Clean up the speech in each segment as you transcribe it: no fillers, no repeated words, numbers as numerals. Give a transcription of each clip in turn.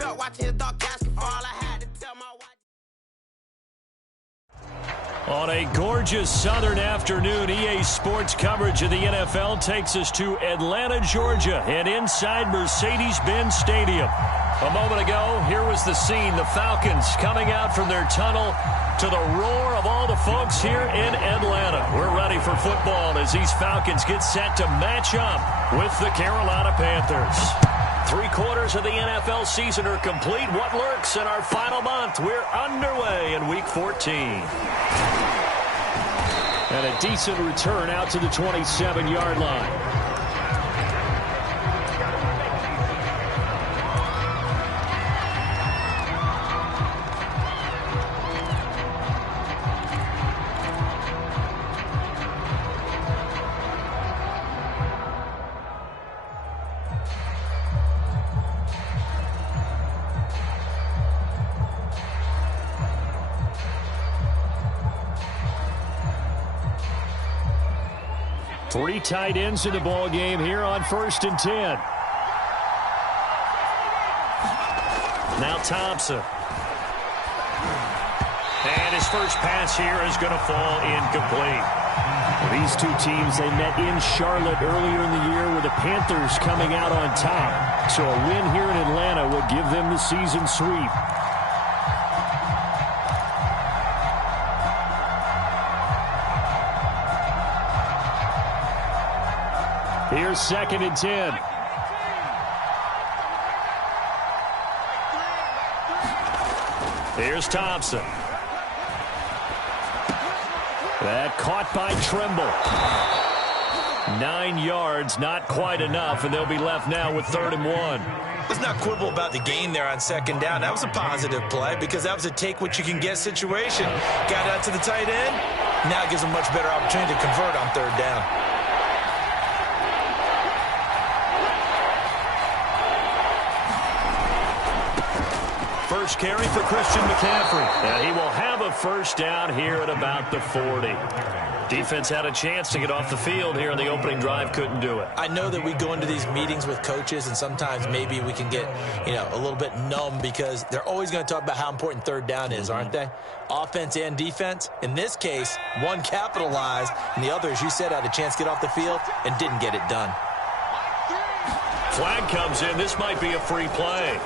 felt watching his dog casket fall. I had to tell my wife. On a gorgeous southern afternoon, EA Sports coverage of the NFL takes us to Atlanta, Georgia, and inside Mercedes-Benz Stadium. A moment ago, here was the scene. The Falcons coming out from their tunnel to the roar of all the folks here in Atlanta. We're ready for football as these Falcons get set to match up with the Carolina Panthers. 3/4 of the NFL season are complete. What lurks in our final month? We're underway in Week 14. And a decent return out to the 27-yard line. Three tight ends in the ball game here on 1st and 10. Now Thompson. And his first pass here is going to fall incomplete. These two teams, they met in Charlotte earlier in the year with the Panthers coming out on top. So a win here in Atlanta would give them the season sweep. Here's 2nd and 10. Here's Thompson. That caught by Trimble. 9 yards, not quite enough, and they'll be left now with 3rd and 1. Let's not quibble about the gain there on 2nd down. That was a positive play because that was a take-what-you-can-get situation. Got out to the tight end. Now it gives them a much better opportunity to convert on 3rd down. First carry for Christian McCaffrey. And he will have a first down here at about the 40. Defense had a chance to get off the field here in the opening drive, couldn't do it. I know that we go into these meetings with coaches, and sometimes maybe we can get, a little bit numb because they're always going to talk about how important 3rd down is, aren't they? Offense and defense. In this case, one capitalized, and the other, as you said, had a chance to get off the field and didn't get it done. Flag comes in. This might be a free play.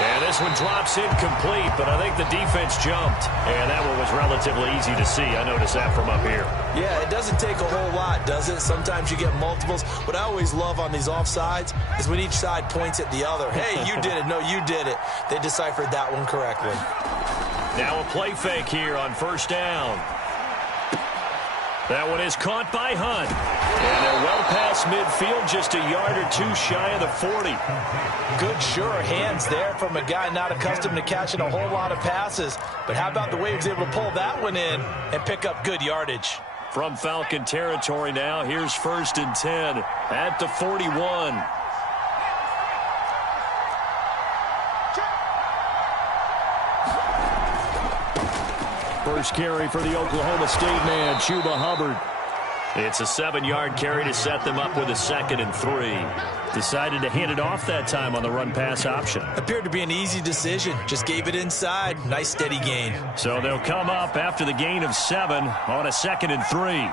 And this one drops incomplete, but I think the defense jumped. And that one was relatively easy to see. I noticed that from up here. Yeah, it doesn't take a whole lot, does it? Sometimes you get multiples. What I always love on these offsides is when each side points at the other. Hey, you did it. No, you did it. They deciphered that one correctly. Now a play fake here on 1st down. That one is caught by Hunt. And they're well past midfield, just a yard or two shy of the 40. Good, sure hands there from a guy not accustomed to catching a whole lot of passes. But how about the way he was able to pull that one in and pick up good yardage? From Falcon territory now, here's 1st and 10 at the 41. First carry for the Oklahoma State man, Chuba Hubbard. It's a 7-yard carry to set them up with a 2nd and 3. Decided to hand it off that time on the run-pass option. Appeared to be an easy decision. Just gave it inside. Nice steady gain. So they'll come up after the gain of 7 on a 2nd and 3.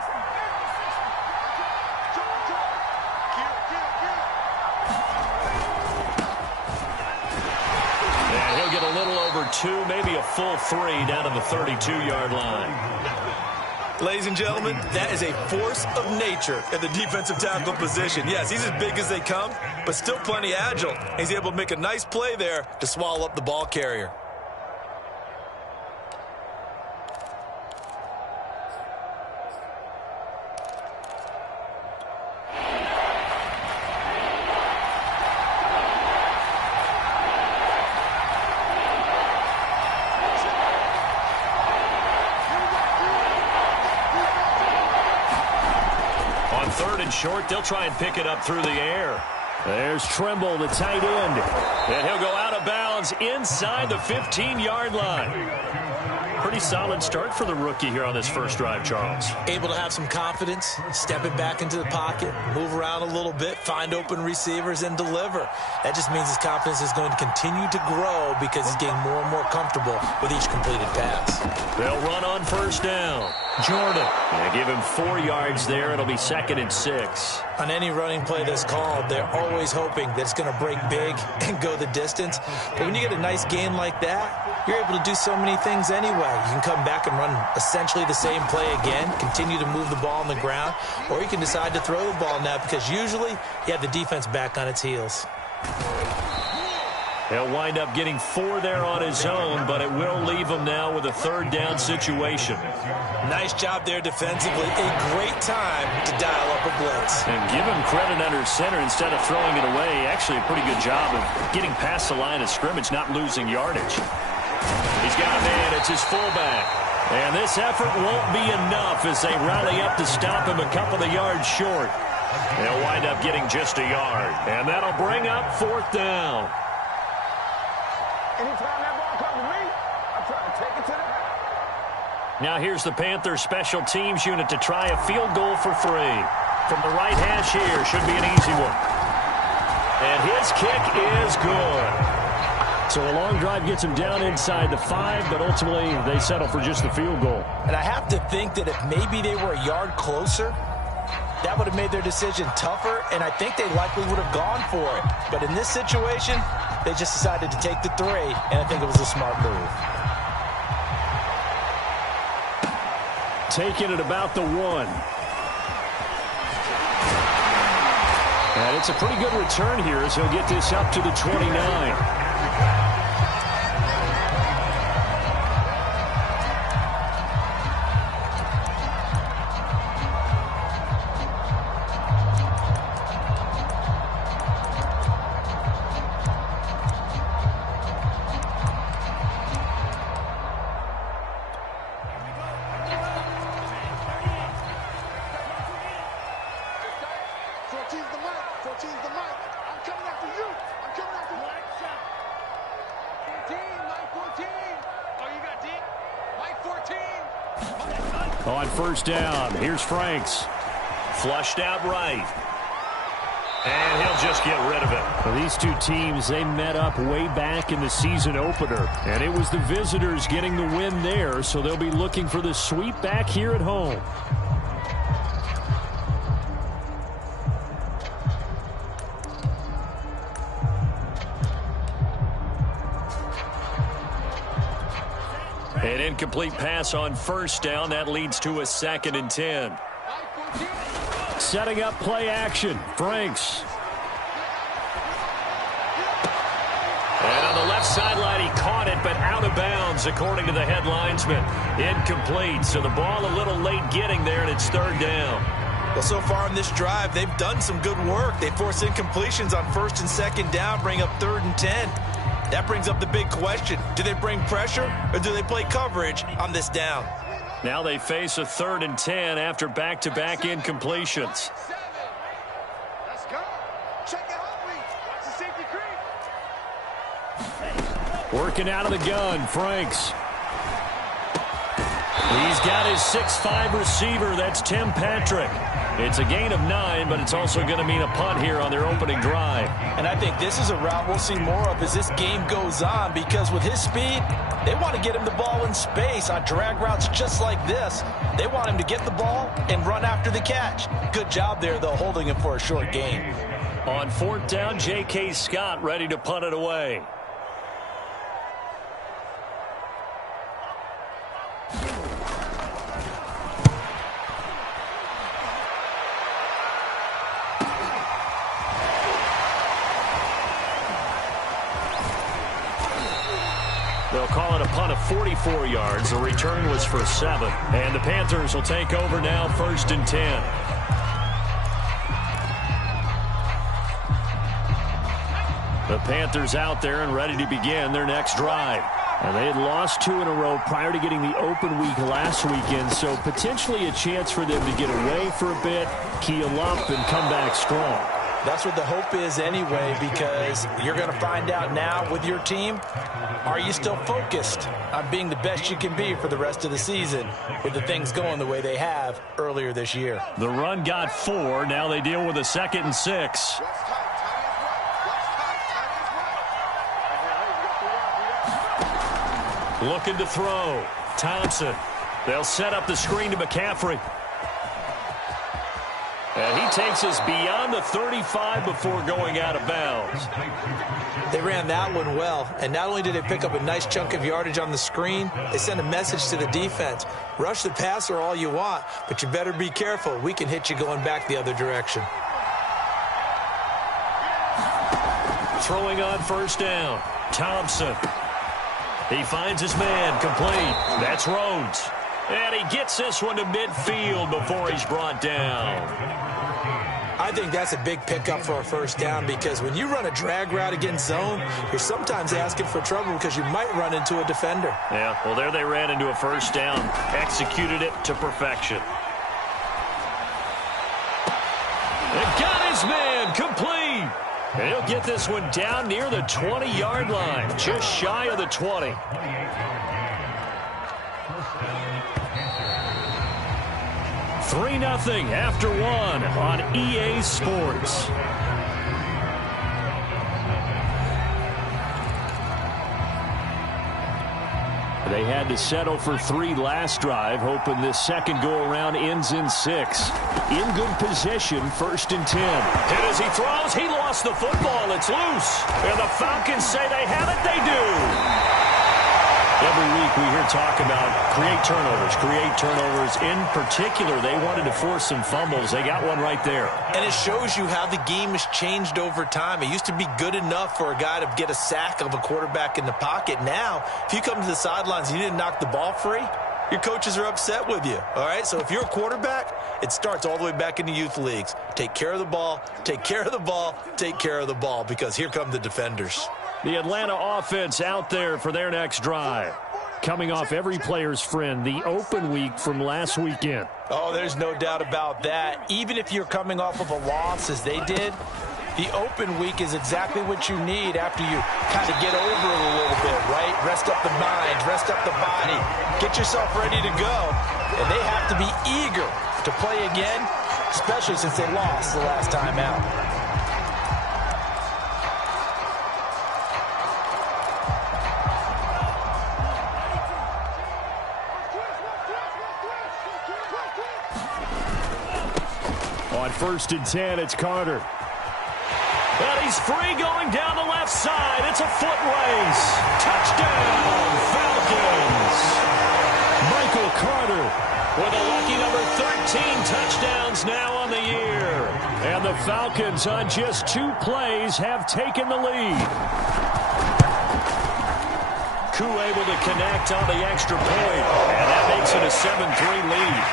Two, maybe a full 3 down to the 32-yard line. Ladies and gentlemen, that is a force of nature in the defensive tackle position. Yes, he's as big as they come, but still plenty agile. He's able to make a nice play there to swallow up the ball carrier. Short, they'll try and pick it up through the air. There's Trimble, the tight end. And he'll go out of bounds inside the 15-yard line. pretty solid start for the rookie here on this first drive, Charles. Able to have some confidence, stepping back into the pocket, move around a little bit, find open receivers, and deliver. That just means his confidence is going to continue to grow because he's getting more and more comfortable with each completed pass. They'll run on first down. Jordan. Yeah, give him 4 yards there. It'll be 2nd and 6. On any running play that's called, they're always hoping that it's going to break big and go the distance. But when you get a nice gain like that, you're able to do so many things anyway. You can come back and run essentially the same play again, continue to move the ball on the ground, or you can decide to throw the ball now because usually you have the defense back on its heels. He'll wind up getting 4 there on his own, but it will leave him now with a 3rd down situation. Nice job there defensively. A great time to dial up a blitz. And give him credit under center instead of throwing it away. Actually, a pretty good job of getting past the line of scrimmage, not losing yardage. He's got a man. It's his fullback. And this effort won't be enough as they rally up to stop him a couple of yards short. They'll wind up getting just a yard. And that'll bring up 4th down. Anytime that ball comes to me, I try to take it to the house. Now here's the Panthers special teams unit to try a field goal for 3. From the right hash here, should be an easy one. And his kick is good. So a long drive gets him down inside the 5, but ultimately they settle for just the field goal. And I have to think that if maybe they were a yard closer, that would have made their decision tougher, and I think they likely would have gone for it. But in this situation, they just decided to take the 3, and I think it was a smart move. Taking it about the 1. And it's a pretty good return here as he'll get this up to the 29. On first down, here's Franks. Flushed out right. And he'll just get rid of it. Well, these two teams, they met up way back in the season opener. And it was the visitors getting the win there, so they'll be looking for the sweep back here at home. An incomplete pass on first down. That leads to a 2nd and 10. Setting up play action. Franks. And on the left sideline, he caught it, but out of bounds, according to the head linesman. Incomplete. So the ball a little late getting there, and it's 3rd down. Well, so far on this drive, they've done some good work. They force incompletions on 1st and 2nd down, bring up 3rd and 10. That brings up the big question. Do they bring pressure or do they play coverage on this down? Now they face a 3rd and 10 after back-to-back incompletions. Let's go. Check it out, please. Watch the safety creep. Working out of the gun, Franks. He's got his 6'5" receiver. That's Tim Patrick. It's a gain of 9, but it's also going to mean a punt here on their opening drive. And I think this is a route we'll see more of as this game goes on, because with his speed, they want to get him the ball in space on drag routes just like this. They want him to get the ball and run after the catch. Good job there, though, holding him for a short gain. On 4th down, J.K. Scott ready to punt it away. They'll call it a punt of 44 yards. The return was for 7. And the Panthers will take over now, 1st and 10. The Panthers out there and ready to begin their next drive. And they had lost 2 in a row prior to getting the open week last weekend, so potentially a chance for them to get away for a bit, keel up, and come back strong. That's what the hope is anyway, because you're going to find out now with your team, are you still focused on being the best you can be for the rest of the season with the things going the way they have earlier this year? The run got 4. Now they deal with a 2nd and 6. Looking to throw. Thompson. They'll set up the screen to McCaffrey. And he takes us beyond the 35 before going out of bounds. They ran that one well, and not only did they pick up a nice chunk of yardage on the screen, they sent a message to the defense. Rush the passer all you want, but you better be careful. We can hit you going back the other direction. Throwing on 1st down. Thompson. He finds his man, complete. That's Rhodes. And he gets this one to midfield before he's brought down. I think that's a big pickup for a 1st down, because when you run a drag route against zone, you're sometimes asking for trouble because you might run into a defender. Yeah, well, there they ran into a 1st down. Executed it to perfection. And got his man, complete. And he'll get this one down near the 20-yard line, just shy of the 20. Three 3-0 after 1 on EA Sports. They had to settle for 3 last drive, hoping this second go-around ends in 6. In good position, 1st and 10. And as he throws, he lost the football. It's loose. And the Falcons say they have it. They do. Every week we hear talk about create turnovers. In particular, they wanted to force some fumbles. They got one right there. And it shows you how the game has changed over time. It used to be good enough for a guy to get a sack of a quarterback in the pocket. Now, if you come to the sidelines and you didn't knock the ball free, your coaches are upset with you. All right, so if you're a quarterback, it starts all the way back in the youth leagues. Take care of the ball, take care of the ball, take care of the ball, because here come the defenders. The Atlanta offense out there for their next drive. Coming off every player's friend, the open week from last weekend. Oh, there's no doubt about that. Even if you're coming off of a loss as they did, the open week is exactly what you need after you kind of get over it a little bit, right? Rest up the mind, rest up the body, get yourself ready to go. And they have to be eager to play again, especially since they lost the last time out. On 1st and 10, it's Carter. And he's free going down the left side. It's a foot race. Touchdown, Falcons. Michael Carter with a lucky number 13 touchdowns now on the year. And the Falcons on just 2 plays have taken the lead. Koo able to connect on the extra point. And that makes it a 7-3 lead.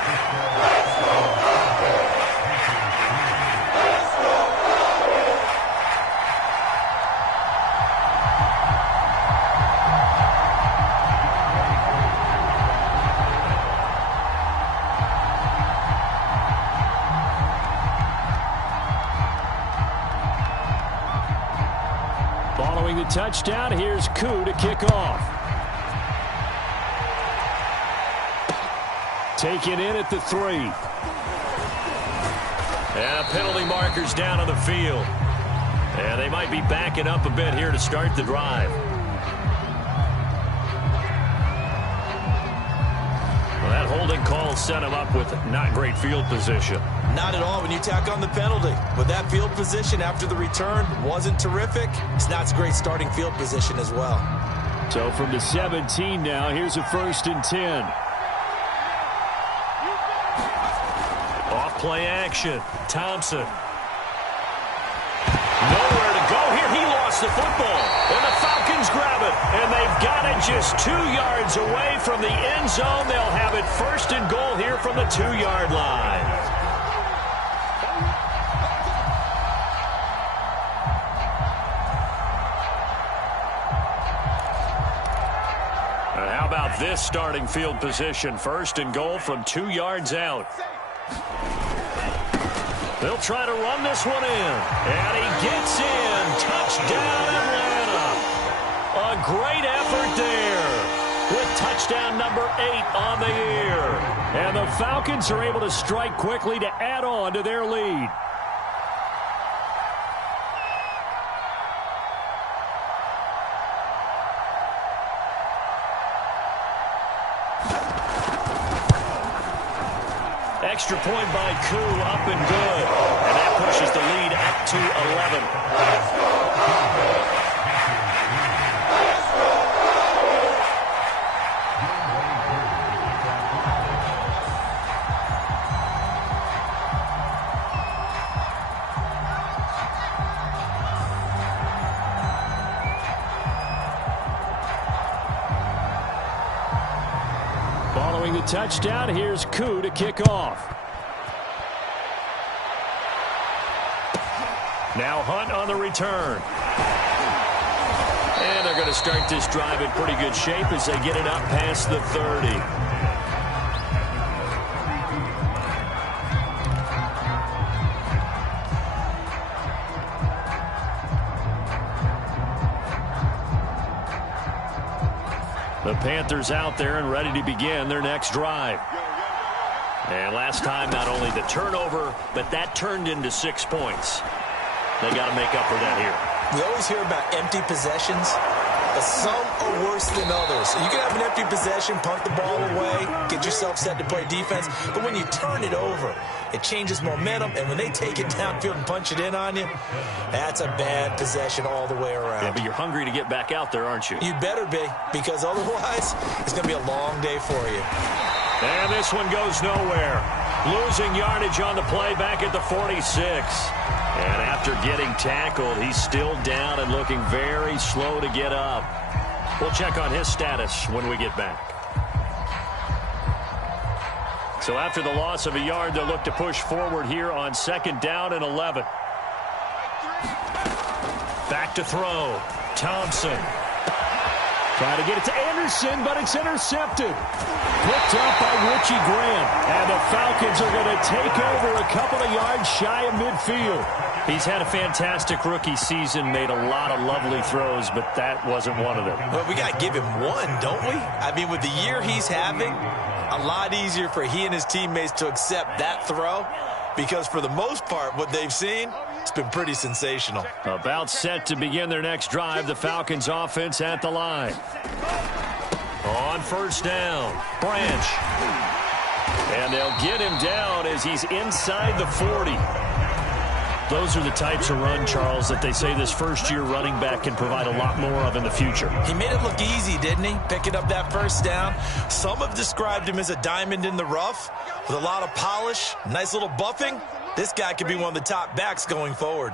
Following the touchdown, here's Koo to kick off. Taken in at the 3. And a penalty marker's down on the field. And they might be backing up a bit here to start the drive. Well, that holding call set him up with not great field position. Not at all when you tack on the penalty. But that field position after the return wasn't terrific. It's not a great starting field position as well. So from the 17 now, here's a 1st and 10. Off play action. Thompson. Nowhere to go here. He lost the football. And the Falcons grab it. And they've got it just 2 yards away from the end zone. They'll have it 1st and goal here from the 2-yard line. How about this starting field position? 1st and goal from 2 yards out. They'll try to run this one in. And he gets in. Touchdown, Atlanta. A great effort there with touchdown number 8 on the year. And the Falcons are able to strike quickly to add on to their lead. Extra point by Koo, up and good. And that pushes the lead up to 11. Following the touchdown, here's Koo to kick off. Now Hunt on the return. And they're going to start this drive in pretty good shape as they get it up past the 30. The Panthers out there and ready to begin their next drive. And last time, not only the turnover, but that turned into 6 points. They got to make up for that here. We always hear about empty possessions, but some are worse than others. You can have an empty possession, punt the ball away, get yourself set to play defense, but when you turn it over, it changes momentum, and when they take it downfield and punch it in on you, that's a bad possession all the way around. Yeah, but you're hungry to get back out there, aren't you? You better be, because otherwise, it's going to be a long day for you. And this one goes nowhere. Losing yardage on the play back at the 46. And after getting tackled, he's still down and looking very slow to get up. We'll check on his status when we get back. So after the loss of a yard, they'll look to push forward here on 2nd down and 11. Back to throw. Thompson. Trying to get it to Anderson, but it's intercepted. Picked up by Richie Graham. And the Falcons are going to take over a couple of yards shy of midfield. He's had a fantastic rookie season, made a lot of lovely throws, but that wasn't one of them. Well, we got to give him one, don't we? I mean, with the year he's having, a lot easier for he and his teammates to accept that throw, because for the most part, what they've seen, it's been pretty sensational. About set to begin their next drive, the Falcons offense at the line. On 1st down, Branch. And they'll get him down as he's inside the 40. Those are the types of run, Charles, that they say this first-year running back can provide a lot more of in the future. He made it look easy, didn't he? Picking up that 1st down. Some have described him as a diamond in the rough with a lot of polish, nice little buffing. This guy could be one of the top backs going forward.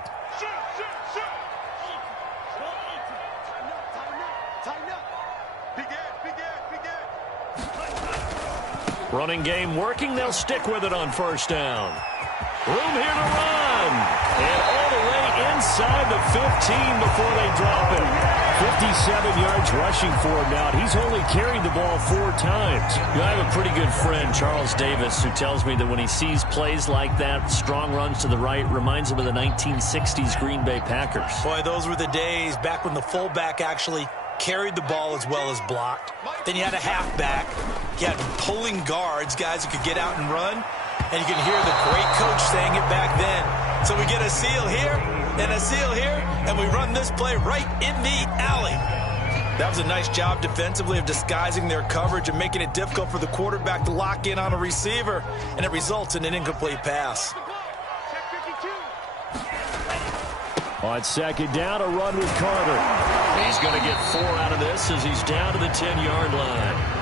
Running game working. They'll stick with it on 1st down. Room here to run. And all the way inside the 15 before they drop him. 57 yards rushing for him now. He's only carried the ball 4 times. I have a pretty good friend, Charles Davis, who tells me that when he sees plays like that, strong runs to the right, reminds him of the 1960s Green Bay Packers. Boy, those were the days back when the fullback actually carried the ball as well as blocked. Then you had a halfback. You had pulling guards, guys who could get out and run. And you can hear the great coach saying it back then. So we get a seal here and a seal here, and we run this play right in the alley. That was a nice job defensively of disguising their coverage and making it difficult for the quarterback to lock in on a receiver, and it results in an incomplete pass. On 2nd down, a run with Carter. He's going to get 4 out of this as he's down to the 10-yard line.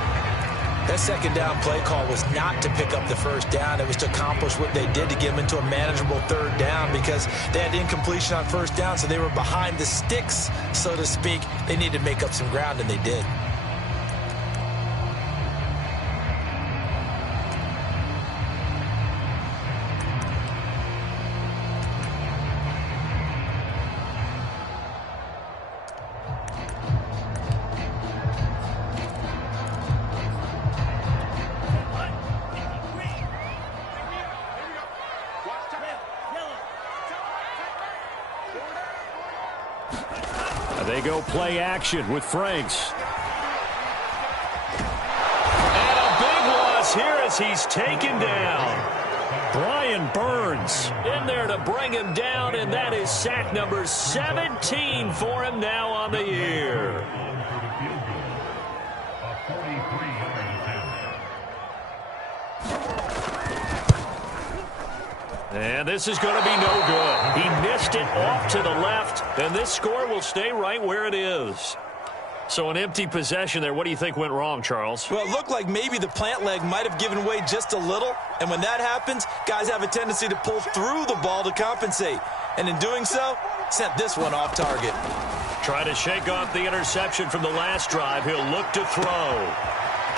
That 2nd down play call was not to pick up the 1st down. It was to accomplish what they did to get them into a manageable 3rd down because they had incompletion on 1st down, so they were behind the sticks, so to speak. They needed to make up some ground, and they did. play action with Franks. And a big loss here as he's taken down. Brian Burns in there to bring him down, and that is sack number 17 for him now on the year. And this is going to be no good. He missed it off to the left, and this score will stay right where it is. So an empty possession there. What do you think went wrong, Charles? Well, it looked like maybe the plant leg might have given way just a little. And when that happens, guys have a tendency to pull through the ball to compensate. And in doing so, sent this one off target. Try to shake off the interception from the last drive. He'll look to throw.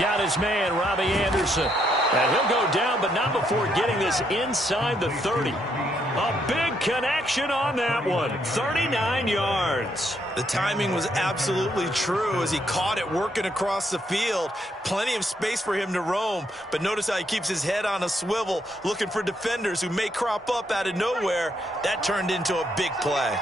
Got his man, Robbie Anderson. And he'll go down, but not before getting this inside the 30. A big connection on that one. 39 yards. The timing was absolutely true as he caught it working across the field. Plenty of space for him to roam, but notice how he keeps his head on a swivel, looking for defenders who may crop up out of nowhere. That turned into a big play.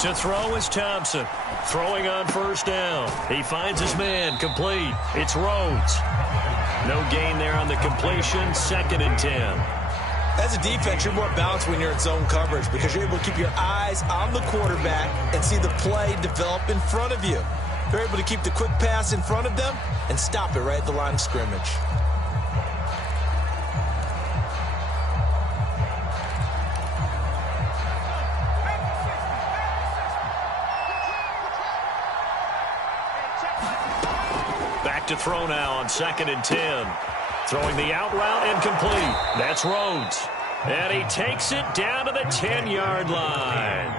To throw is Thompson. Throwing on first down. He finds his man. Complete. It's Rhodes. No gain there on the completion. 2nd and 10. As a defense, you're more balanced when you're in zone coverage because you're able to keep your eyes on the quarterback and see the play develop in front of you. They're able to keep the quick pass in front of them and stop it right at the line of scrimmage. To throw now on 2nd and 10. Throwing the out route incomplete. That's Rhodes. And he takes it down to the 10-yard line.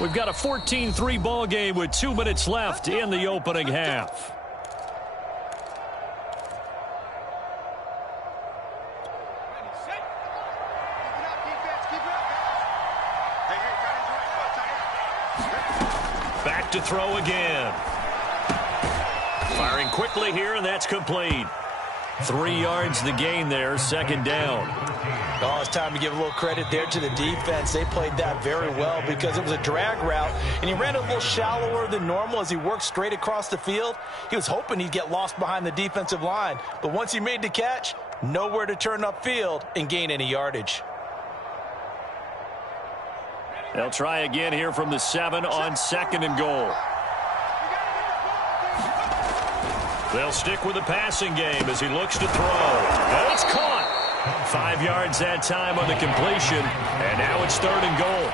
We've got a 14-3 ball game with 2 minutes left in the opening half. Back to throw again. Firing quickly here, and that's complete. 3 yards the gain there, 2nd down. Oh, it's time to give a little credit there to the defense. They played that very well because it was a drag route, and he ran a little shallower than normal as he worked straight across the field. He was hoping he'd get lost behind the defensive line, but once he made the catch, nowhere to turn upfield and gain any yardage. They'll try again here from the 7 on 2nd and goal. They'll stick with the passing game as he looks to throw. And it's caught. 5 yards that time on the completion, and now it's 3rd and goal.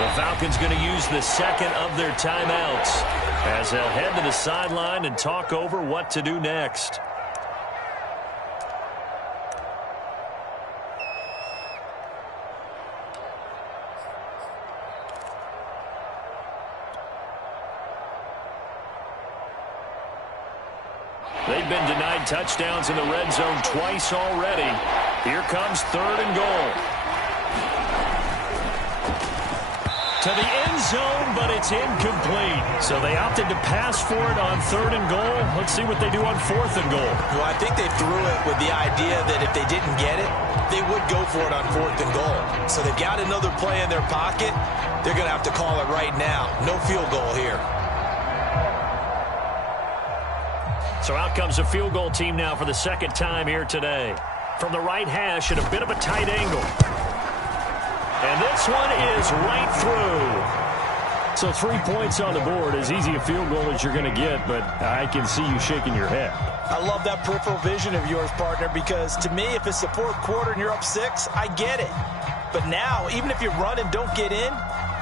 The Falcons going to use the 2nd of their timeouts as they'll head to the sideline and talk over what to do next. They've been denied touchdowns in the red zone twice already. Here comes 3rd and goal. To the end zone, but it's incomplete. So they opted to pass for it on 3rd and goal. Let's see what they do on 4th and goal. Well, I think they threw it with the idea that if they didn't get it, they would go for it on 4th and goal. So they've got another play in their pocket. They're going to have to call it right now. No field goal here. So out comes a field goal team now for the 2nd time here today. From the right hash at a bit of a tight angle. And this one is right through. So 3 points on the board, as easy a field goal as you're going to get, but I can see you shaking your head. I love that peripheral vision of yours, partner, because to me, if it's the 4th quarter and you're up 6, I get it. But now, even if you run and don't get in,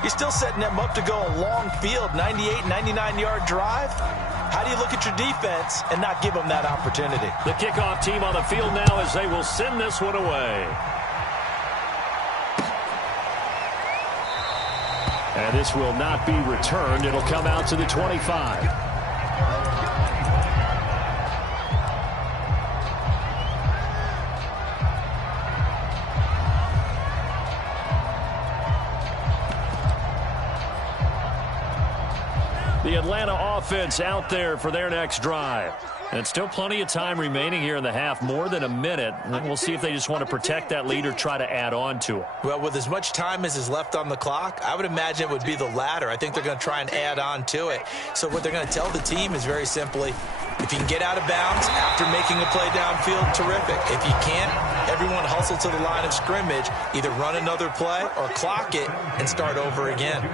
you're still setting them up to go a long field, 98, 99-yard drive. How do you look at your defense and not give them that opportunity? The kickoff team on the field now as they will send this one away. And this will not be returned. It'll come out to the 25. Atlanta offense out there for their next drive. And still plenty of time remaining here in the half, more than a minute. We'll see if they just want to protect that lead or try to add on to it. Well, with as much time as is left on the clock, I would imagine it would be the latter. I think they're going to try and add on to it. So what they're going to tell the team is very simply, if you can get out of bounds after making a play downfield, terrific. If you can't, everyone hustle to the line of scrimmage, either run another play or clock it and start over again.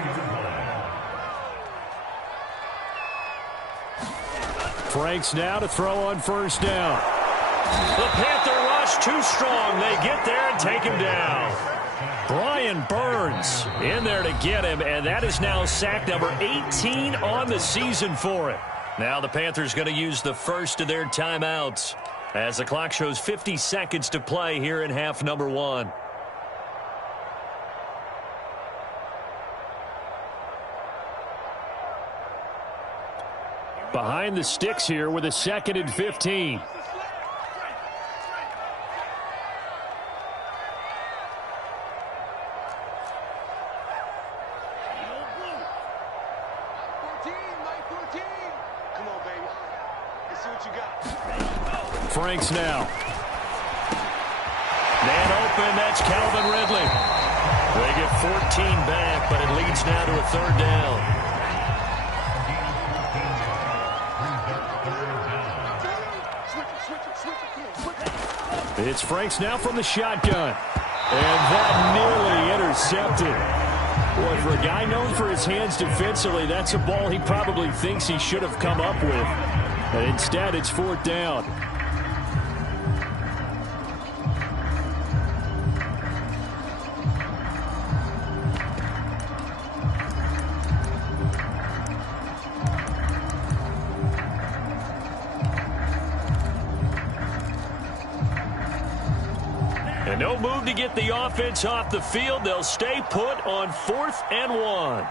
Franks now to throw on first down. The Panther rush too strong. They get there and take him down. Brian Burns in there to get him, and that is now sack number 18 on the season for him. Now the Panthers going to use the first of their timeouts as the clock shows 50 seconds to play here in half number 1. Behind the sticks here with a 2nd and 15. Come on, baby. Let's see what you got. Franks now. Man open, that's Calvin Ridley. They get 14 back, but it leads now to a 3rd down. It's Franks now from the shotgun. And that nearly intercepted. Boy, for a guy known for his hands defensively, that's a ball he probably thinks he should have come up with. And instead, it's 4th down. And no move to get the offense off the field. They'll stay put on 4th and 1.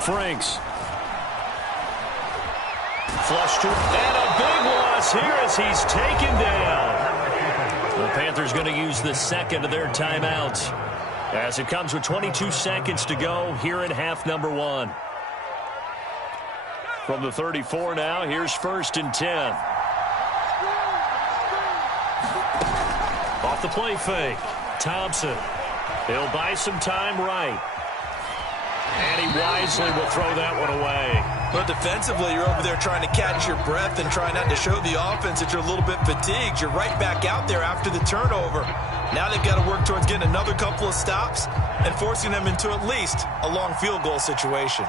Franks. Flush to, and a big loss here as he's taken down. The Panthers going to use the 2nd of their timeouts as it comes with 22 seconds to go here in half number 1. From the 34 now, here's 1st and 10. Off the play fake. Thompson. He'll buy some time right. And he wisely will throw that one away. But defensively, you're over there trying to catch your breath and try not to show the offense that you're a little bit fatigued. You're right back out there after the turnover. Now they've got to work towards getting another couple of stops and forcing them into at least a long field goal situation.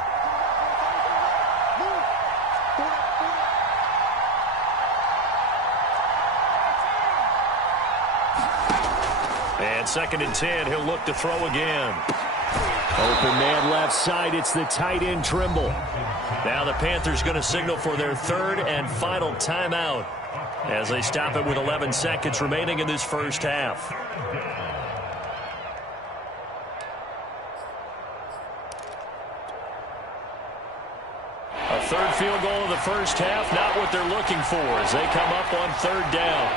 And 2nd and 10, he'll look to throw again. Open man left side, it's the tight end Trimble. Now the Panthers going to signal for their 3rd and final timeout as they stop it with 11 seconds remaining in this first half. A 3rd field goal of the first half, not what they're looking for as they come up on 3rd down.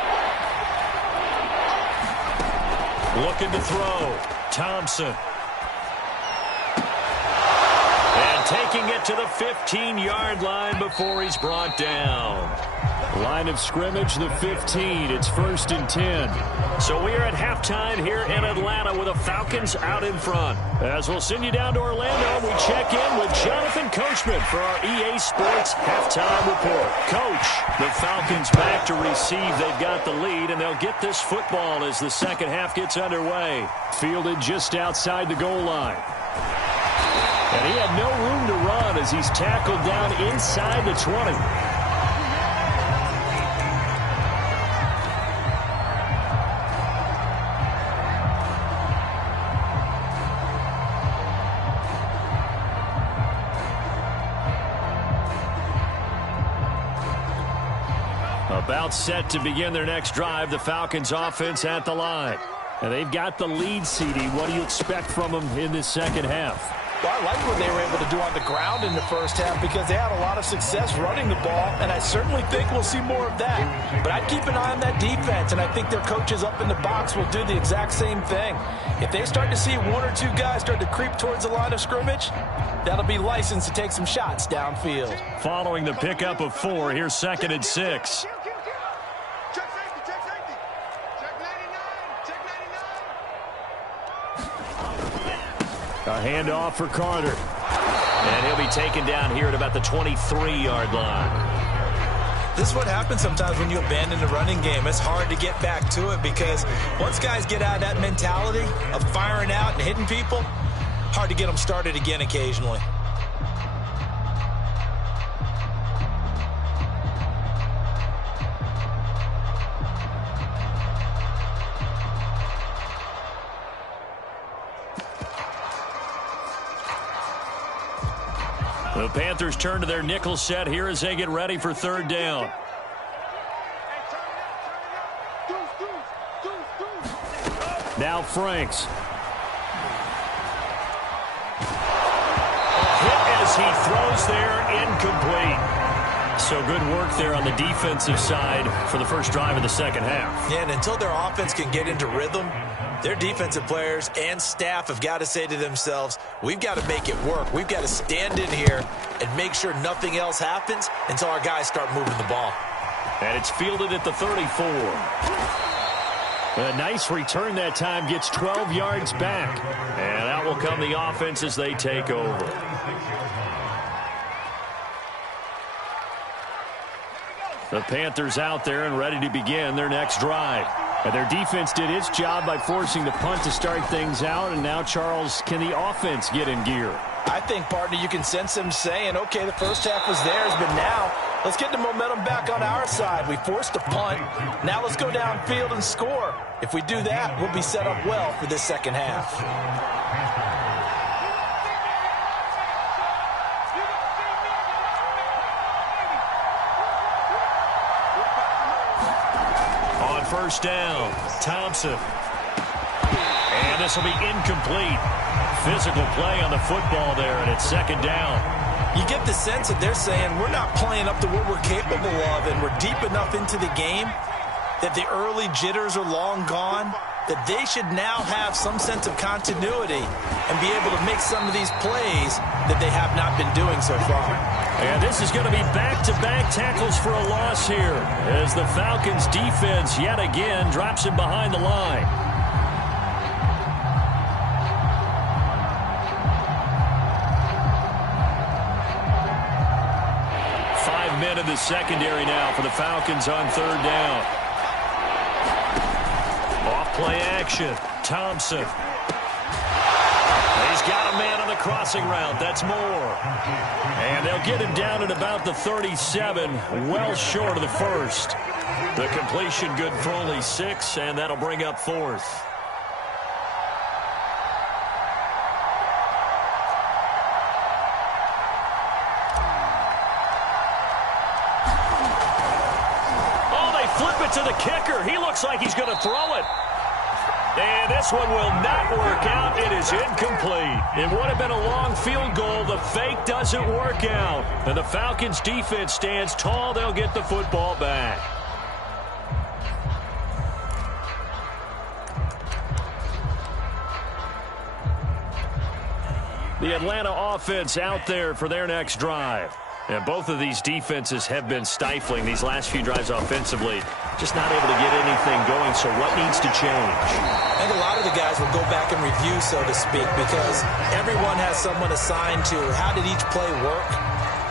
Looking to throw. Thompson. And taking it to the 15-yard line before he's brought down. Line of scrimmage, the 15. It's 1st and 10. So we are at halftime here in Atlanta with the Falcons out in front. As we'll send you down to Orlando, we check in with Jonathan Coachman for our EA Sports halftime report. Coach, the Falcons back to receive. They've got the lead, and they'll get this football as the second half gets underway. Fielded just outside the goal line. And he had no room to run as he's tackled down inside the 20. About set to begin their next drive, the Falcons offense at the line. And they've got the lead, CD. What do you expect from them in this second half? Well, I like what they were able to do on the ground in the first half because they had a lot of success running the ball, and I certainly think we'll see more of that. But I'd keep an eye on that defense, and I think their coaches up in the box will do the exact same thing. If they start to see one or two guys start to creep towards the line of scrimmage, that'll be licensed to take some shots downfield. Following the pickup of 4, here's 2nd and 6. Check safety, check safety. Check 99, check 99. A handoff for Carter. And he'll be taken down here at about the 23-yard line. This is what happens sometimes when you abandon the running game. It's hard to get back to it because once guys get out of that mentality of firing out and hitting people, hard to get them started again occasionally. The Panthers turn to their nickel set here as they get ready for 3rd down. Now Franks. Hit as he throws there, incomplete. So good work there on the defensive side for the first drive of the second half. Yeah, and until their offense can get into rhythm, their defensive players and staff have got to say to themselves, we've got to make it work. We've got to stand in here and make sure nothing else happens until our guys start moving the ball. And it's fielded at the 34. A nice return that time, gets 12 yards back. And out will come the offense as they take over. The Panthers out there and ready to begin their next drive. And their defense did its job by forcing the punt to start things out. And now, Charles, can the offense get in gear? I think, partner, you can sense them saying, okay, the first half was theirs, but now let's get the momentum back on our side. We forced a punt. Now let's go downfield and score. If we do that, we'll be set up well for this second half. On first down, Thompson. And this will be incomplete. Physical play on the football there, and it's 2nd down. You get the sense that they're saying we're not playing up to what we're capable of, and we're deep enough into the game that the early jitters are long gone, that they should now have some sense of continuity and be able to make some of these plays that they have not been doing so far. And this is going to be back-to-back tackles for a loss here as the Falcons defense yet again drops him behind the line. 5 men in the secondary now for the Falcons on 3rd down. Off-play action. Thompson. He's got a man on the crossing route. That's Moore. And they'll get him down at about the 37, well short of the first. The completion good for only 6, and that'll bring up 4th. Oh, they flip it to the kicker. He looks like he's going to throw it. And this one will not work out. It is incomplete. It would have been a long field goal. The fake doesn't work out. And the Falcons defense stands tall. They'll get the football back. The Atlanta offense out there for their next drive. And both of these defenses have been stifling these last few drives offensively. Just not able to get anything going, so what needs to change? I think a lot of the guys will go back and review, so to speak, because everyone has someone assigned to how did each play work.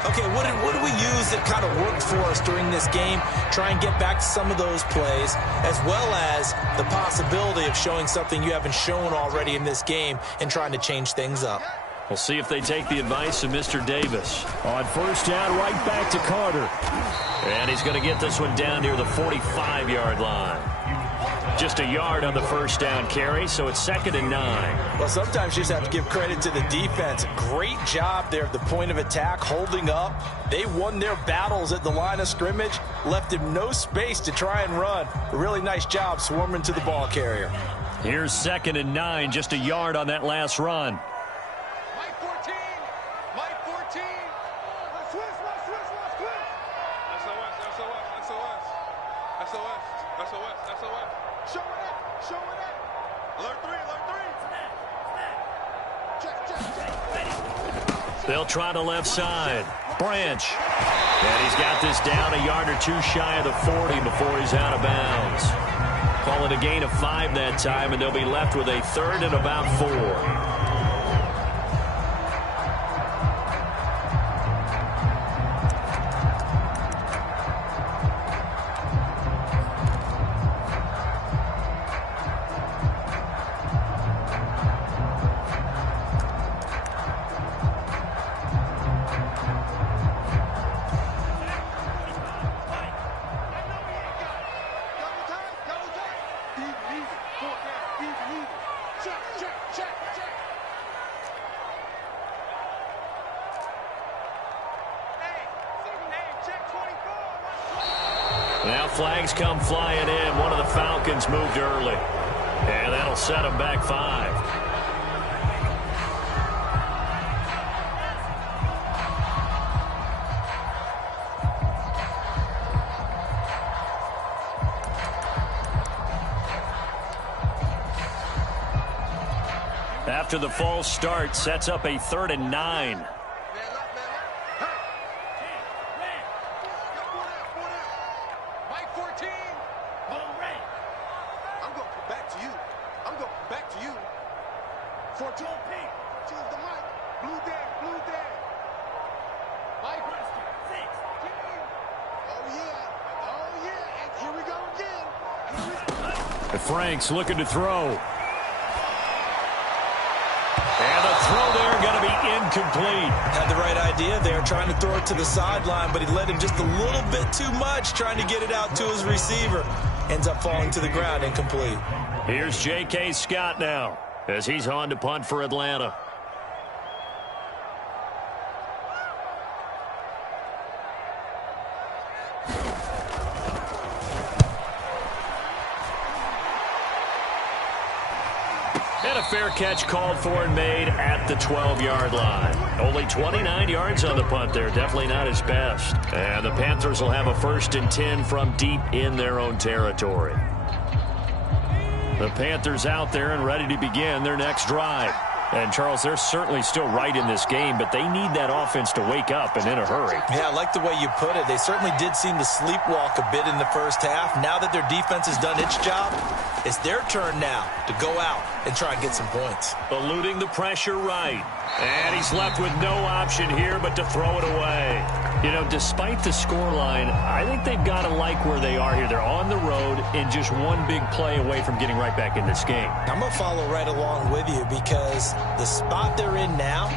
Okay, what do we use that kind of worked for us during this game? Try and get back to some of those plays, as well as the possibility of showing something you haven't shown already in this game and trying to change things up. We'll see if they take the advice of Mr. Davis. On first down, right back to Carter. And he's going to get this one down near the 45-yard line. Just a yard on the first down carry, so it's 2nd and 9. Well, sometimes you just have to give credit to the defense. Great job there at the point of attack, holding up. They won their battles at the line of scrimmage, left him no space to try and run. A really nice job swarming to the ball carrier. Here's 2nd and 9, just a yard on that last run. Mike 14. Alert three, alert three. Check. They'll try the left side. Branch. And he's got this down a yard or two shy of the 40 before he's out of bounds. Call it a gain of 5 that time, and they'll be left with a third and about 4. Now flags come flying in. One of the Falcons moved early. And that'll set them back 5. After the false start, sets up a 3rd and 9. Franks looking to throw. And the throw there going to be incomplete. Had the right idea there, trying to throw it to the sideline, but he led him just a little bit too much, trying to get it out to his receiver. Ends up falling to the ground, incomplete. Here's J.K. Scott now, as he's on to punt for Atlanta. And a fair catch called for and made at the 12-yard line. Only 29 yards on the punt there. Definitely not his best. And the Panthers will have a 1st and 10 from deep in their own territory. The Panthers out there and ready to begin their next drive. And, Charles, they're certainly still right in this game, but they need that offense to wake up and in a hurry. Yeah, I like the way you put it. They certainly did seem to sleepwalk a bit in the first half. Now that their defense has done its job, it's their turn now to go out and try and get some points. Eluding the pressure right. And he's left with no option here but to throw it away. You know, despite the scoreline, I think they've got to like where they are here. They're on the road and just one big play away from getting right back in this game. I'm going to follow right along with you because the spot they're in now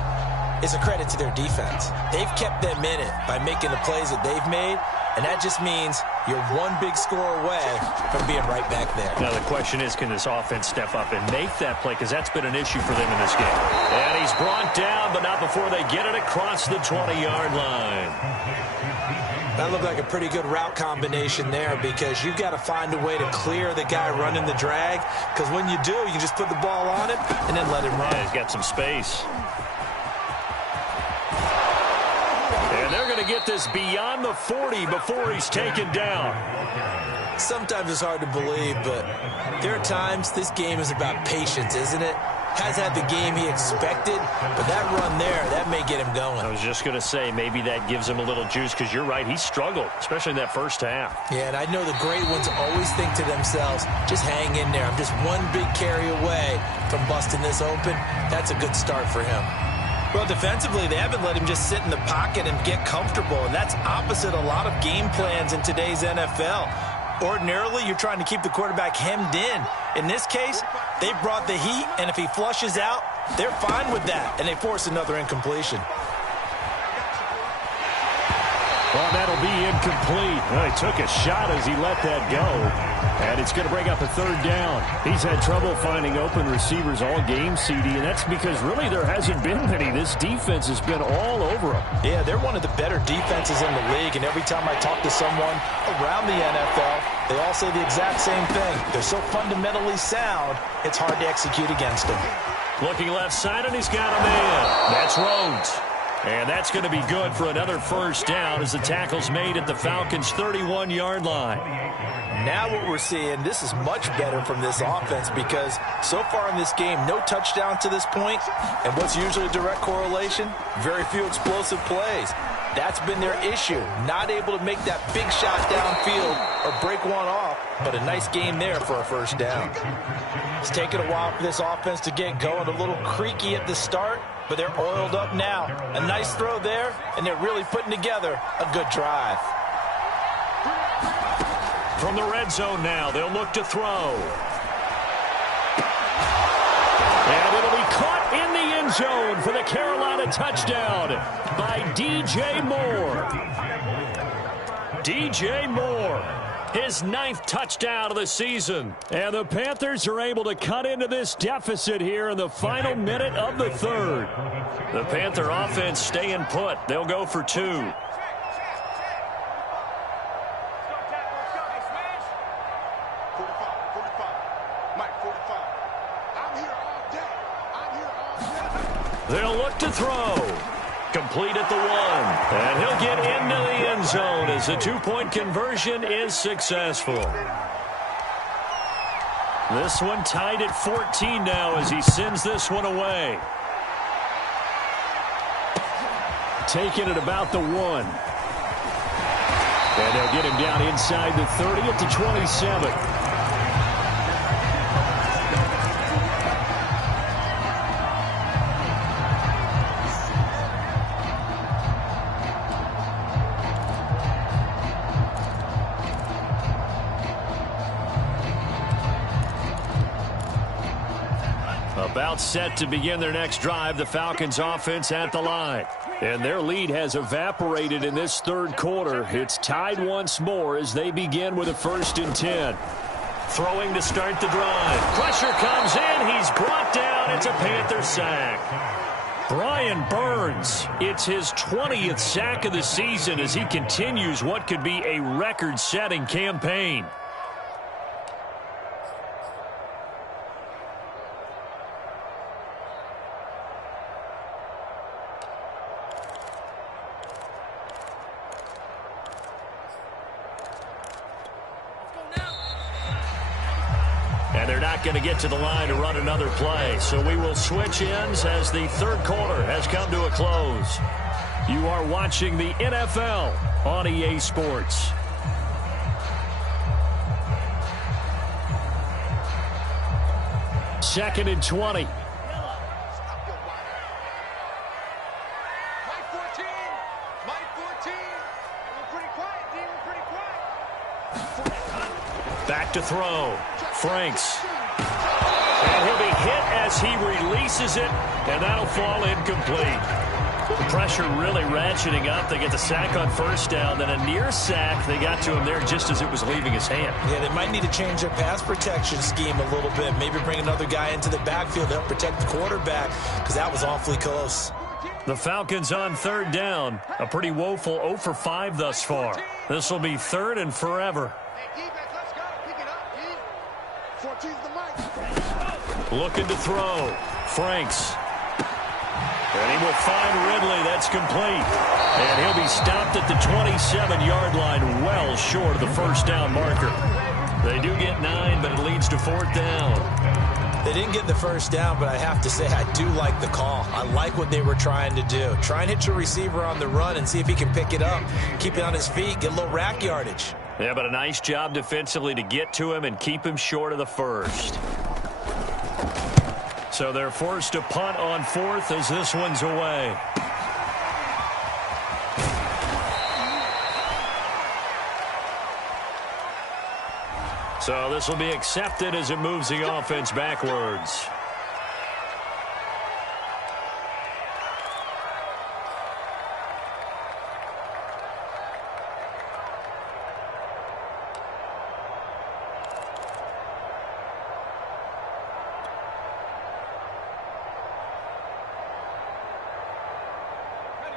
is a credit to their defense. They've kept them in it by making the plays that they've made, and that just means you're one big score away from being right back there. Now, the question is, can this offense step up and make that play? Because that's been an issue for them in this game. And he's brought down, but not before they get it across the 20-yard line. That looked like a pretty good route combination there because you've got to find a way to clear the guy running the drag. Because when you do, you can just put the ball on him and then let him run. Yeah, he's got some space. And they're going to get this beyond the 40 before he's taken down. Sometimes it's hard to believe, but there are times this game is about patience, isn't it? Has had the game he expected, but that run there, that may get him going. I was just going to say, maybe that gives him a little juice because you're right, he struggled, especially in that first half. Yeah, and I know the great ones always think to themselves, just hang in there. I'm just one big carry away from busting this open. That's a good start for him. Well, defensively, they haven't let him just sit in the pocket and get comfortable, and that's opposite a lot of game plans in today's NFL. Ordinarily, you're trying to keep the quarterback hemmed in. In this case, they brought the heat, and if he flushes out, they're fine with that, and they force another incompletion. Well, that'll be incomplete. Well, he took a shot as he let that go. And it's going to bring up a 3rd down. He's had trouble finding open receivers all game, CD, and that's because really there hasn't been many. This defense has been all over them. Yeah, they're one of the better defenses in the league, and every time I talk to someone around the NFL, they all say the exact same thing. They're so fundamentally sound, it's hard to execute against them. Looking left side, and he's got a man. That's Rhodes. And that's going to be good for another first down as the tackle's made at the Falcons' 31-yard line. Now what we're seeing, this is much better from this offense because so far in this game, no touchdown to this point. And what's usually a direct correlation? Very few explosive plays. That's been their issue. Not able to make that big shot downfield or break one off, but a nice game there for a first down. It's taken a while for this offense to get going. A little creaky at the start, but they're oiled up now. A nice throw there, and they're really putting together a good drive. From the red zone now, they'll look to throw. And it'll be caught in the end zone for the Carolina touchdown by DJ Moore. DJ Moore, his 9th touchdown of the season. And the Panthers are able to cut into this deficit here in the final minute of the third. The Panther offense staying put. They'll go for 2. They'll look to throw. Complete at the 1. And he'll get into the end zone as the 2-point conversion is successful. This one tied at 14 now as he sends this one away. Taking it about the 1. And they'll get him down inside the 30 at the 27. About set to begin their next drive, the Falcons offense at the line. And their lead has evaporated in this third quarter. It's tied once more as they begin with a 1st and 10. Throwing to start the drive. Pressure comes in. He's brought down. It's a Panther sack. Brian Burns, it's his 20th sack of the season as he continues what could be a record-setting campaign. And they're not going to get to the line to run another play. So we will switch ends as the third quarter has come to a close. You are watching the NFL on EA Sports. Second and 20. Mike 14. Mike 14. We're pretty quiet, D. We're pretty quiet. Back to throw. Franks. And he'll be hit as he releases it, and that'll fall incomplete. The pressure really ratcheting up. They get the sack on first down, then a near sack. They got to him there just as it was leaving his hand. Yeah, they might need to change their pass protection scheme a little bit. Maybe bring another guy into the backfield to help protect the quarterback, because that was awfully close. The Falcons on third down. A pretty woeful 0 for 5 thus far. This will be 3rd and forever. Looking to throw. Franks. And he will find Ridley. That's complete. And he'll be stopped at the 27-yard line, well short of the first down marker. They do get 9, but it leads to 4th down. They didn't get the first down, but I have to say I do like the call. I like what they were trying to do. Try and hit your receiver on the run and see if he can pick it up. Keep it on his feet, get a little rack yardage. Yeah, but a nice job defensively to get to him and keep him short of the first. So they're forced to punt on 4th as this one's away. So this will be accepted as it moves the offense backwards.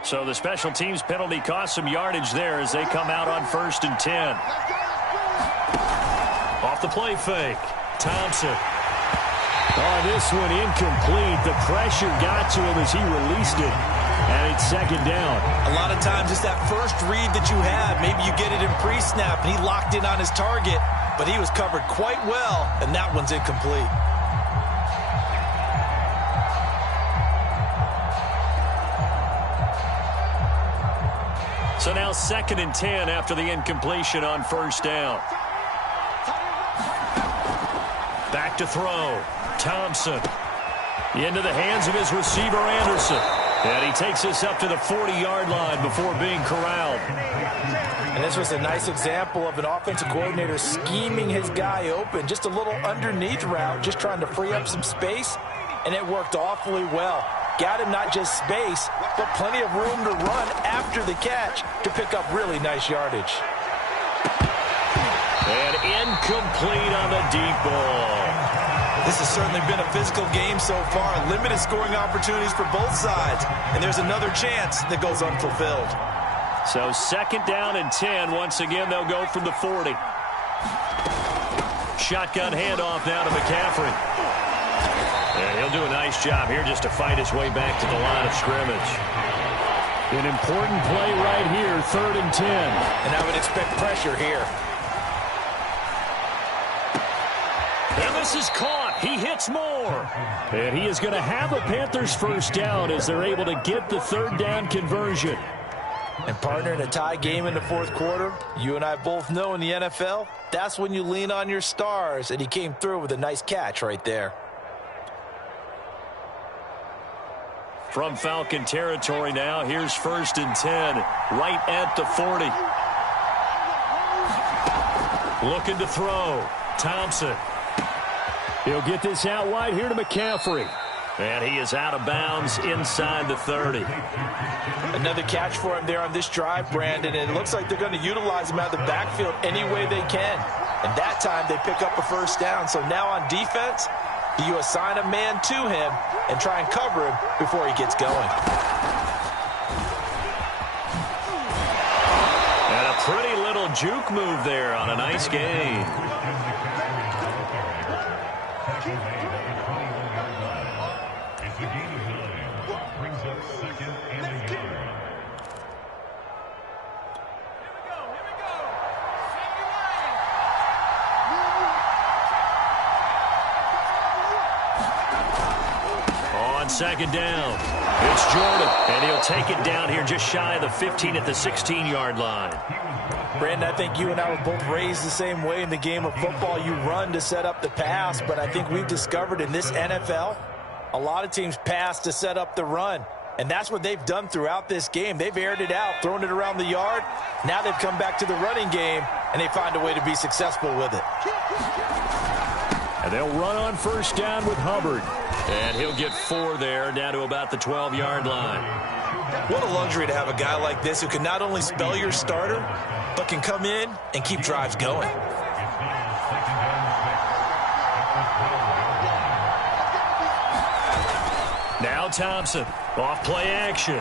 So the special teams penalty cost some yardage there as they come out on 1st and 10. Off the play fake. Thompson. Oh, this one incomplete. The pressure got to him as he released it. And it's second down. A lot of times it's that first read that you have. Maybe you get it in pre-snap, and he locked in on his target, but he was covered quite well, and that one's incomplete. So now 2nd and 10 after the incompletion on first down. Back to throw. Thompson. Into the hands of his receiver, Anderson. And he takes us up to the 40-yard line before being corralled. And this was a nice example of an offensive coordinator scheming his guy open. Just a little underneath route, just trying to free up some space. And it worked awfully well. Got him not just space, but plenty of room to run after the catch to pick up really nice yardage. And incomplete on the deep ball. This has certainly been a physical game so far. Limited scoring opportunities for both sides. And there's another chance that goes unfulfilled. So 2nd down and 10. Once again, they'll go from the 40. Shotgun handoff now to McCaffrey. And he'll do a nice job here just to fight his way back to the line of scrimmage. An important play right here, 3rd and 10. And I would expect pressure here. And this is caught. He hits more. And he is going to have a Panthers first down as they're able to get the 3rd down conversion. And partner, in a tie game in the 4th quarter, you and I both know in the NFL, that's when you lean on your stars. And he came through with a nice catch right there. From Falcon territory now, here's 1st and 10, right at the 40. Looking to throw. Thompson. He'll get this out wide here to McCaffrey. And he is out of bounds inside the 30. Another catch for him there on this drive, Brandon, and it looks like they're going to utilize him out of the backfield any way they can. And that time they pick up a first down. So now on defense, you assign a man to him and try and cover him before he gets going. And a pretty little juke move there on a nice gain. Second down. It's Jordan, and he'll take it down here just shy of the 15 at the 16-yard line. Brandon, I think you and I were both raised the same way in the game of football. You run to set up the pass, but I think we've discovered in this NFL, a lot of teams pass to set up the run. And that's what they've done throughout this game. They've aired it out, thrown it around the yard. Now they've come back to the running game, and they find a way to be successful with it. And they'll run on first down with Hubbard. And he'll get 4 there, down to about the 12-yard line. What a luxury to have a guy like this who can not only spell your starter, but can come in and keep drives going. Now Thompson, off play action.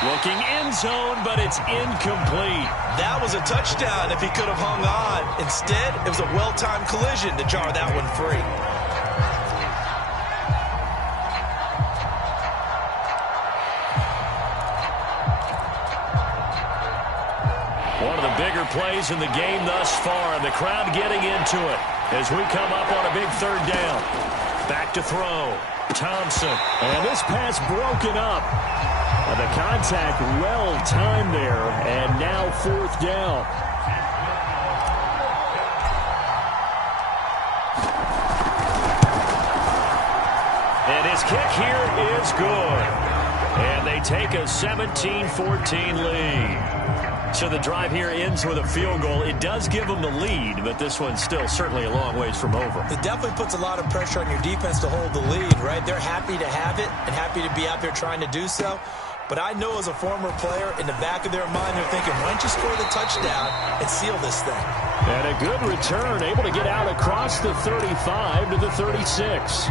Looking end zone, but it's incomplete. That was a touchdown if he could have hung on. Instead, it was a well-timed collision to jar that one free. One of the bigger plays in the game thus far, and the crowd getting into it as we come up on a big 3rd down. Back to throw. Thompson. And this pass broken up. And the contact well timed there, and now 4th down. And his kick here is good. And they take a 17-14 lead. So the drive here ends with a field goal. It does give them the lead, but this one's still certainly a long ways from over. It definitely puts a lot of pressure on your defense to hold the lead, right? They're happy to have it and happy to be out there trying to do so. But I know as a former player, in the back of their mind, they're thinking, why don't you score the touchdown and seal this thing? And a good return, able to get out across the 35 to the 36.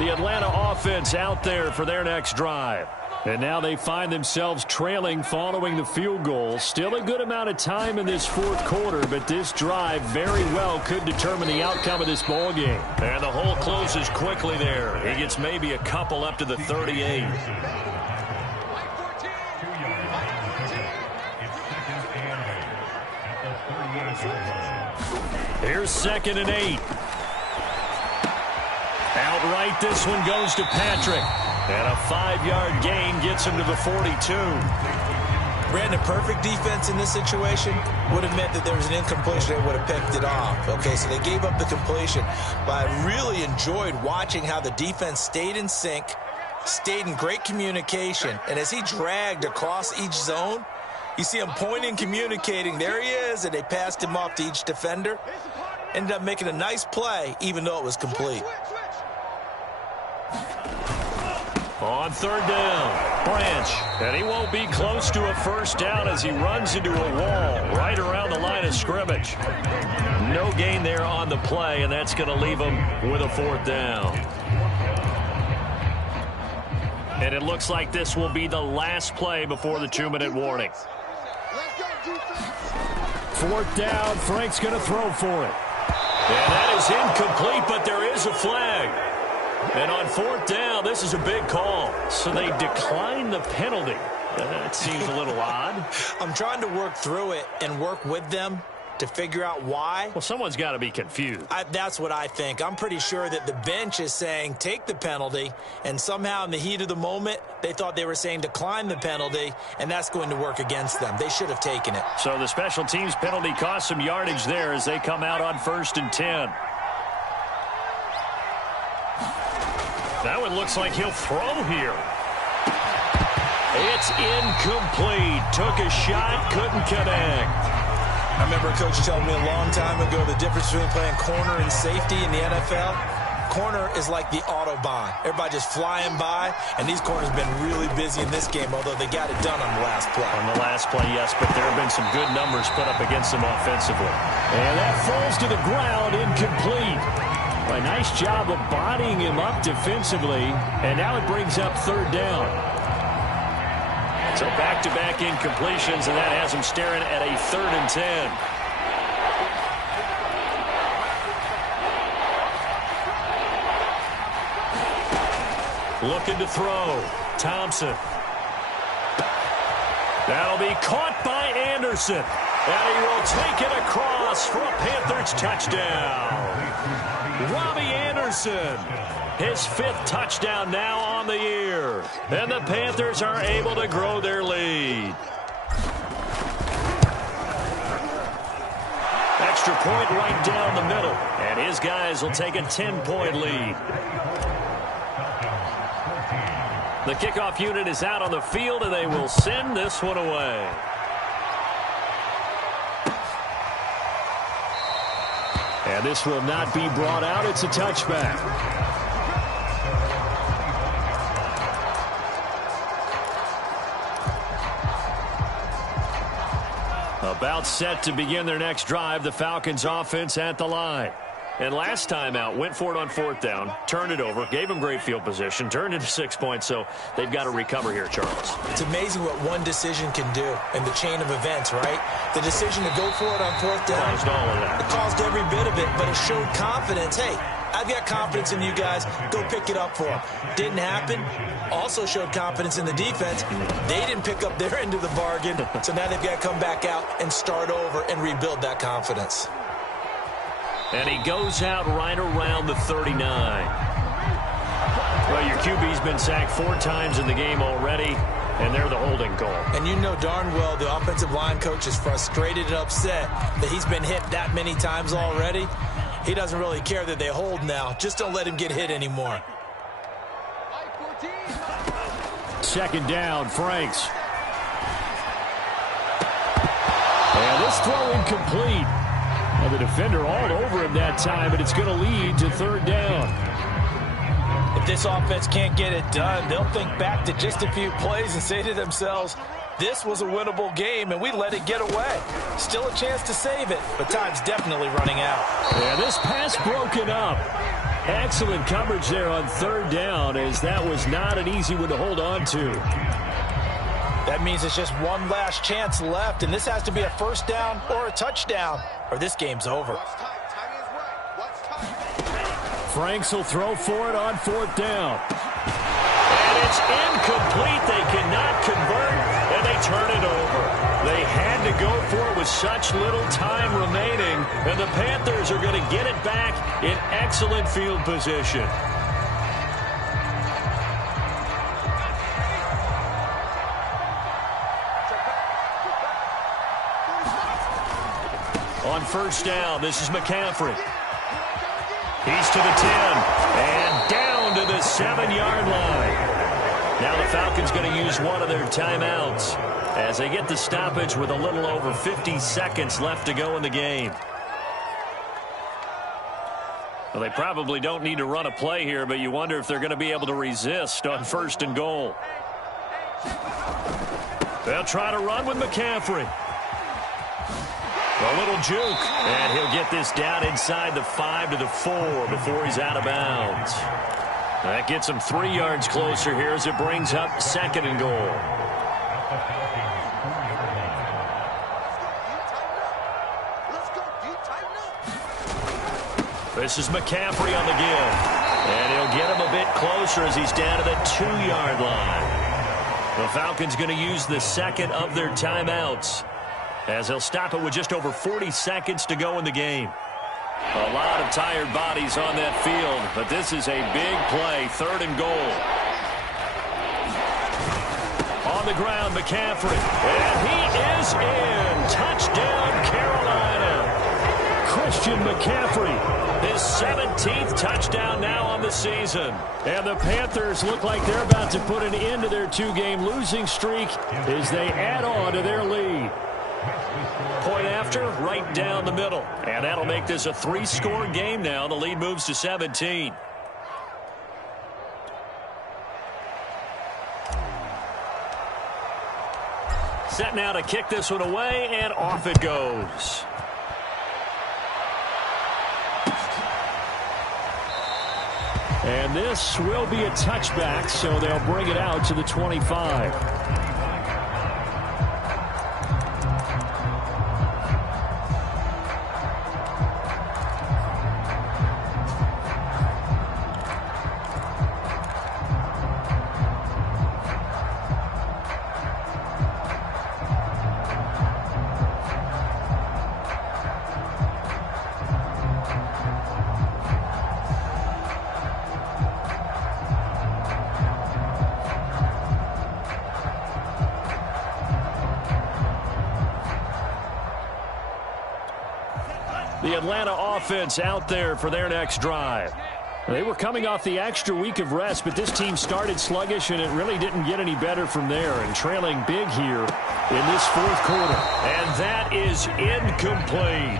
The Atlanta offense out there for their next drive. And now they find themselves trailing following the field goal. Still a good amount of time in this fourth quarter, but this drive very well could determine the outcome of this ball game. And the hole closes quickly there. He gets maybe a couple up to the 38. Here's 2nd and 8. Outright, this one goes to Patrick. And a 5-yard gain gets him to the 42. Brandon, perfect defense in this situation would have meant that there was an incompletion. They would have picked it off. Okay, so they gave up the completion. But I really enjoyed watching how the defense stayed in sync, stayed in great communication. And as he dragged across each zone, you see him pointing, communicating. There he is, and they passed him off to each defender. Ended up making a nice play, even though it was complete. On 3rd down, Branch. And he won't be close to a first down as he runs into a wall right around the line of scrimmage. No gain there on the play, and that's going to leave him with a 4th down. And it looks like this will be the last play before the 2-minute warning. 4th down, Frank's going to throw for it. And that is incomplete, but there is a flag. And on 4th down, this is a big call. So they decline the penalty. That seems a little odd. I'm trying to work through it and work with them to figure out why. Well, someone's got to be confused. That's what I think. I'm pretty sure that the bench is saying take the penalty, and somehow in the heat of the moment, they thought they were saying decline the penalty, and that's going to work against them. They should have taken it. So the special teams penalty cost some yardage there as they come out on 1st and 10. That one looks like he'll throw here. It's incomplete. Took a shot, couldn't connect. I remember a coach telling me a long time ago the difference between playing corner and safety in the NFL. Corner is like the Autobahn. Everybody just flying by, and these corners have been really busy in this game, although they got it done on the last play. On the last play, yes, but there have been some good numbers put up against them offensively. And that falls to the ground, incomplete. A nice job of bodying him up defensively, and now it brings up 3rd down. So back-to-back incompletions, and that has him staring at a 3rd and 10. Looking to throw. Thompson. That'll be caught by Anderson. And he will take it across for a Panthers touchdown. Robbie Anderson, his 5th touchdown now on the year. And the Panthers are able to grow their lead. Extra point right down the middle. And his guys will take a 10-point lead. The kickoff unit is out on the field, and they will send this one away. And this will not be brought out. It's a touchback. About set to begin their next drive, the Falcons offense at the line. And last time out, went for it on 4th down, turned it over, gave them great field position, turned it to 6 points, so they've got to recover here, Charles. It's amazing what one decision can do in the chain of events, right? The decision to go for it on 4th down. Caused all of that. It caused every bit of it, but it showed confidence. Hey, I've got confidence in you guys. Go pick it up for them. Didn't happen. Also showed confidence in the defense. They didn't pick up their end of the bargain, so now they've got to come back out and start over and rebuild that confidence. And he goes out right around the 39. Well, your QB's been sacked 4 times in the game already, and they're the holding call. And you know darn well the offensive line coach is frustrated and upset that he's been hit that many times already. He doesn't really care that they hold now. Just don't let him get hit anymore. 2nd down, Franks. And this throw incomplete. And the defender all over him that time, but it's going to lead to 3rd down. If this offense can't get it done, they'll think back to just a few plays and say to themselves, This was a winnable game, and we let it get away. Still a chance to save it, but time's definitely running out. Yeah, this pass broken up. Excellent coverage there on third down, as that was not an easy one to hold on to. That means it's just one last chance left, and this has to be a first down or a touchdown, or this game's over. Franks will throw for it on fourth down. And it's incomplete. They cannot convert, and they turn it over. They had to go for it with such little time remaining, and the Panthers are going to get it back in excellent field position. On first down, this is McCaffrey. He's to the 10, and down to the 7-yard line. Now the Falcons going to use one of their timeouts as they get the stoppage with a little over 50 seconds left to go in the game. Well, they probably don't need to run a play here, but you wonder if they're going to be able to resist on first and goal. They'll try to run with McCaffrey. A little juke, and he'll get this down inside the 5 to the 4 before he's out of bounds. That gets him 3 yards closer here as it brings up second and goal. This is McCaffrey on the give, and he'll get him a bit closer as he's down to the 2-yard line. The Falcons going to use the second of their timeouts, as they'll stop it with just over 40 seconds to go in the game. A lot of tired bodies on that field, but this is a big play, third and goal. On the ground, McCaffrey, and he is in. Touchdown, Carolina. Christian McCaffrey, his 17th touchdown now on the season. And the Panthers look like they're about to put an end to their 2-game losing streak as they add on to their lead. Point after, right down the middle. And that'll make this a 3-score game now. The lead moves to 17. Set now to kick this one away, and off it goes. And this will be a touchback, so they'll bring it out to the 25. The Atlanta offense out there for their next drive. They were coming off the extra week of rest, but this team started sluggish, and it really didn't get any better from there, and trailing big here in this fourth quarter. And that is incomplete.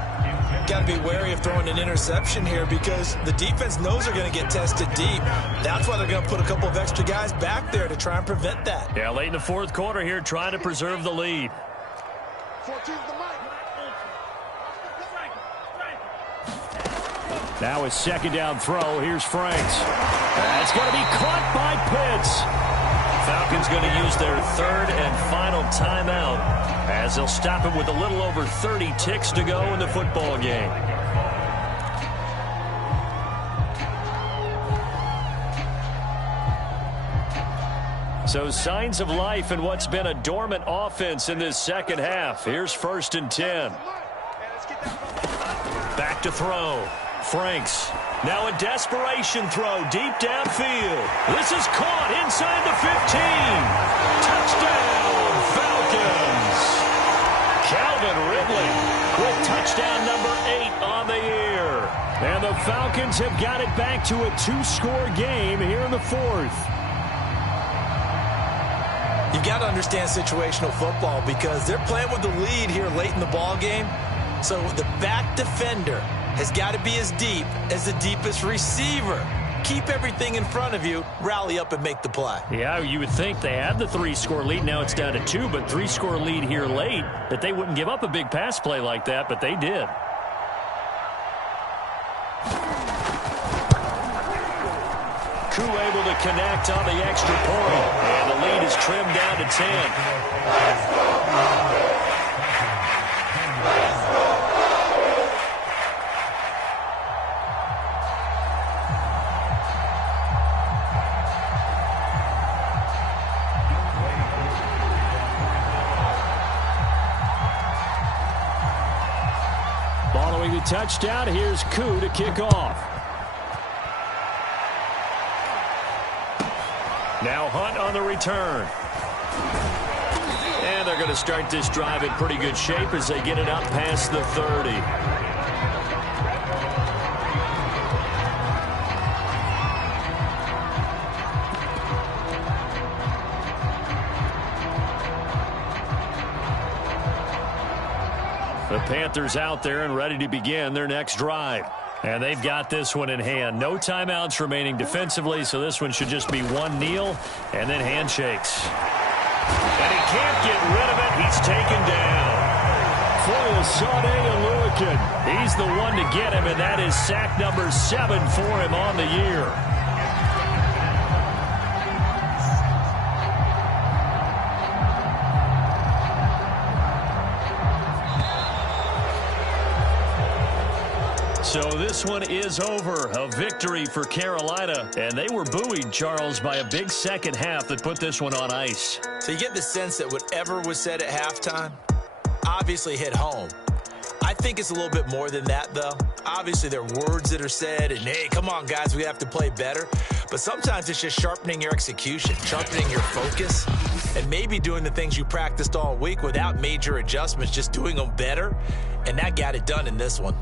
Got to be wary of throwing an interception here because the defense knows they're going to get tested deep. That's why they're going to put a couple of extra guys back there to try and prevent that. Yeah, late in the fourth quarter here, trying to preserve the lead. 14's the mic. Now his second down throw. Here's Franks. That's going to be caught by Pitts. Falcons going to use their third and final timeout as they'll stop it with a little over 30 ticks to go in the football game. So signs of life in what's been a dormant offense in this second half. Here's first and 10. Back to throw. Franks. Now a desperation throw deep downfield. This is caught inside the 15. Touchdown, Falcons. Calvin Ridley with touchdown number 8 on the year. And the Falcons have got it back to a 2-score game here in the fourth. You've got to understand situational football because they're playing with the lead here late in the ball game. So the back defender has got to be as deep as the deepest receiver. keep everything in front of you, rally up and make the play. Yeah, you would think they had the 3-score lead. Now it's down to 2, but 3-score lead here late, that they wouldn't give up a big pass play like that, but they did. Koo able to connect on the extra point, and the lead is trimmed down to 10. Following the touchdown, here's Koo to kick off. Now Hunt on the return. And they're going to start this drive in pretty good shape as they get it up past the 30. The Panthers out there and ready to begin their next drive. And they've got this one in hand. No timeouts remaining defensively, so this one should just be one kneel and then handshakes. And he can't get rid of it. He's taken down. For Sade Aluakin. He's the one to get him, and that is sack number 7 for him on the year. So this one is over. A victory for Carolina. And they were buoyed, Charles, by a big second half that put this one on ice. So you get the sense that whatever was said at halftime obviously hit home. I think it's a little bit more than that, though. Obviously, there are words that are said, and, hey, come on, guys, we have to play better. But sometimes it's just sharpening your execution, sharpening your focus, and maybe doing the things you practiced all week without major adjustments, just doing them better. And that got it done in this one.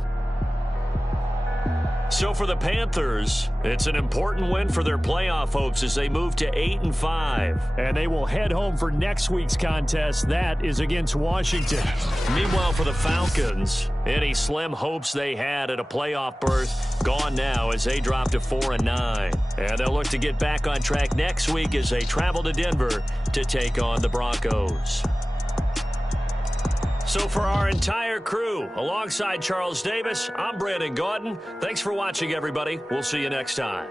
So for the Panthers, it's an important win for their playoff hopes as they move to 8-5. And they will head home for next week's contest. That is against Washington. Meanwhile, for the Falcons, any slim hopes they had at a playoff berth gone now as they drop to 4-9. And they'll look to get back on track next week as they travel to Denver to take on the Broncos. So for our entire crew, alongside Charles Davis, I'm Brandon Gaudin. Thanks for watching, everybody. We'll see you next time.